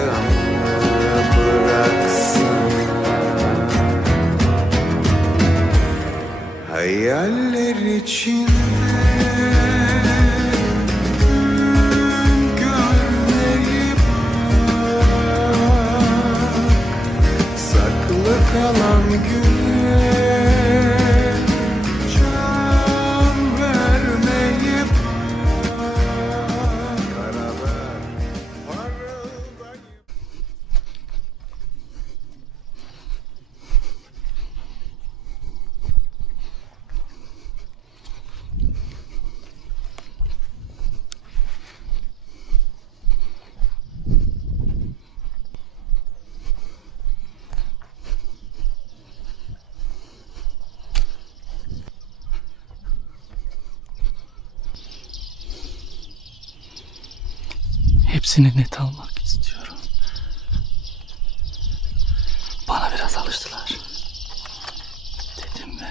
yakamı bıraksın. Hayaller içinde gün görmeyi bak, saklı kalan güne can vermeyi bak. Karalar parıldayıp Hepsini net almak istiyorum. Bana biraz alıştılar. Dedim ve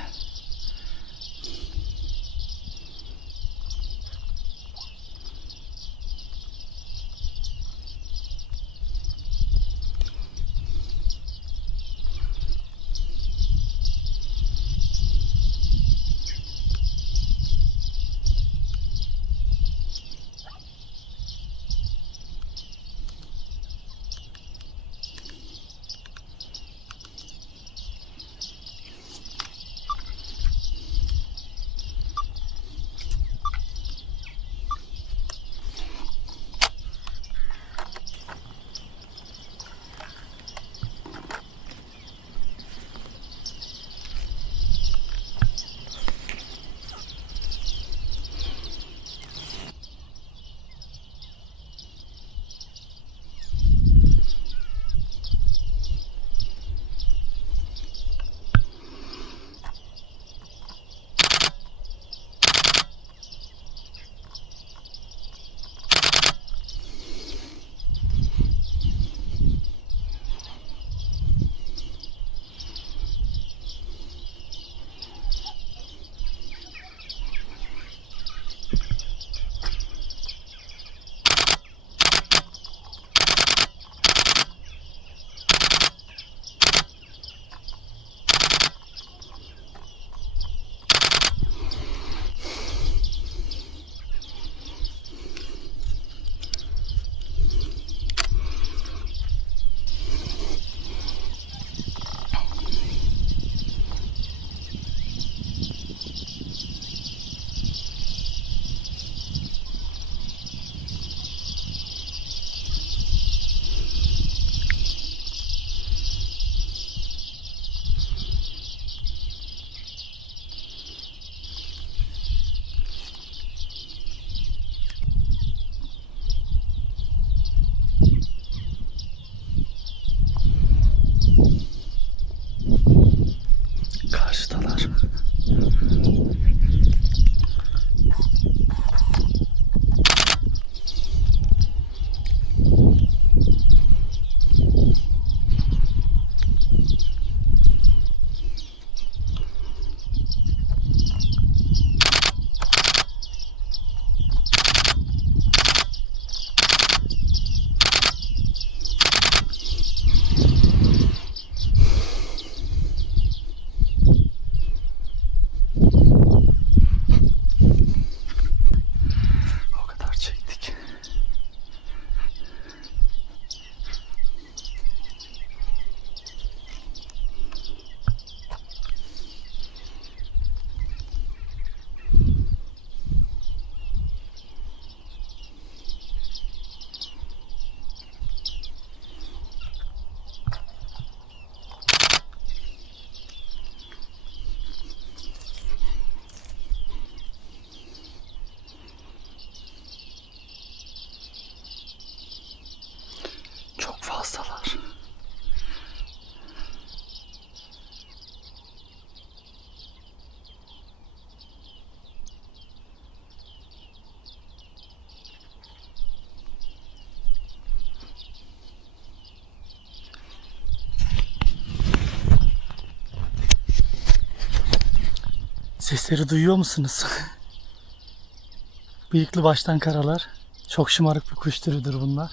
karşıdalar. O kadar çektik. Çok fazlalar. Sesleri duyuyor musunuz? Bıyıklı baştan karalar. Çok şımarık bir kuş türüdür bunlar.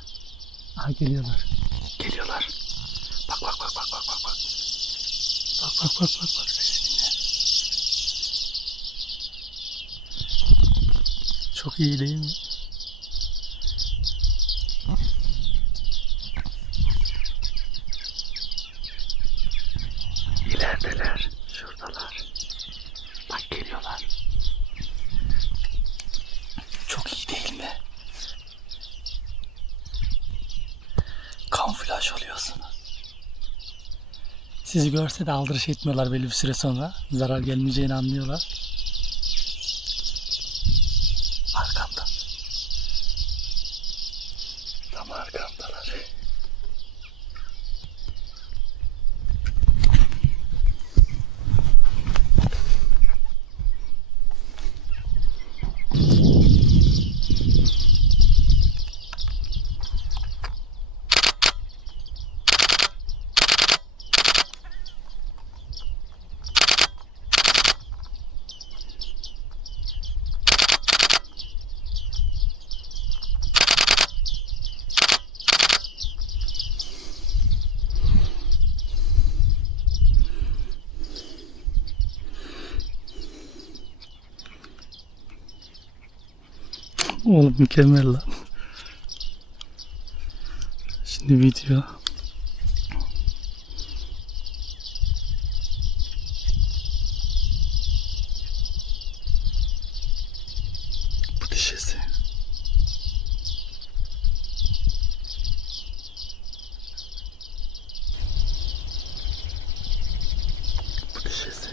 Aha geliyorlar. Geliyorlar. Bak bak bak bak bak bak bak. Bak bak bak bak bak sesi dinle. Çok iyi değil mi? İlerideler. Şuradalar. Bak geliyorlar. Çok iyi değil mi? Kamuflaj oluyorsunuz. Sizi görse de aldırış etmiyorlar belli bir süre sonra. Zarar gelmeyeceğini anlıyorlar. Arkamda. Tam arkamdalar. Oğlum mükemmel lan. Şimdi video. Bu dişesi. Bu dişesi.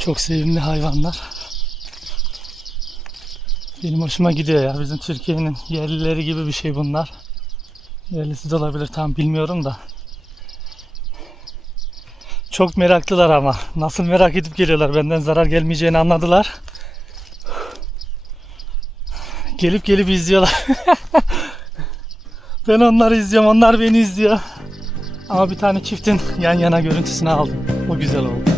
Çok sevimli hayvanlar. Benim hoşuma gidiyor ya. Bizim Türkiye'nin yerlileri gibi bir şey bunlar. Yerlisi de olabilir tam bilmiyorum da. Çok meraklılar ama. Nasıl merak edip geliyorlar. Benden zarar gelmeyeceğini anladılar. Gelip gelip izliyorlar. Ben onları izliyorum. Onlar beni izliyor. Ama bir tane çiftin yan yana görüntüsünü aldım. O güzel oldu.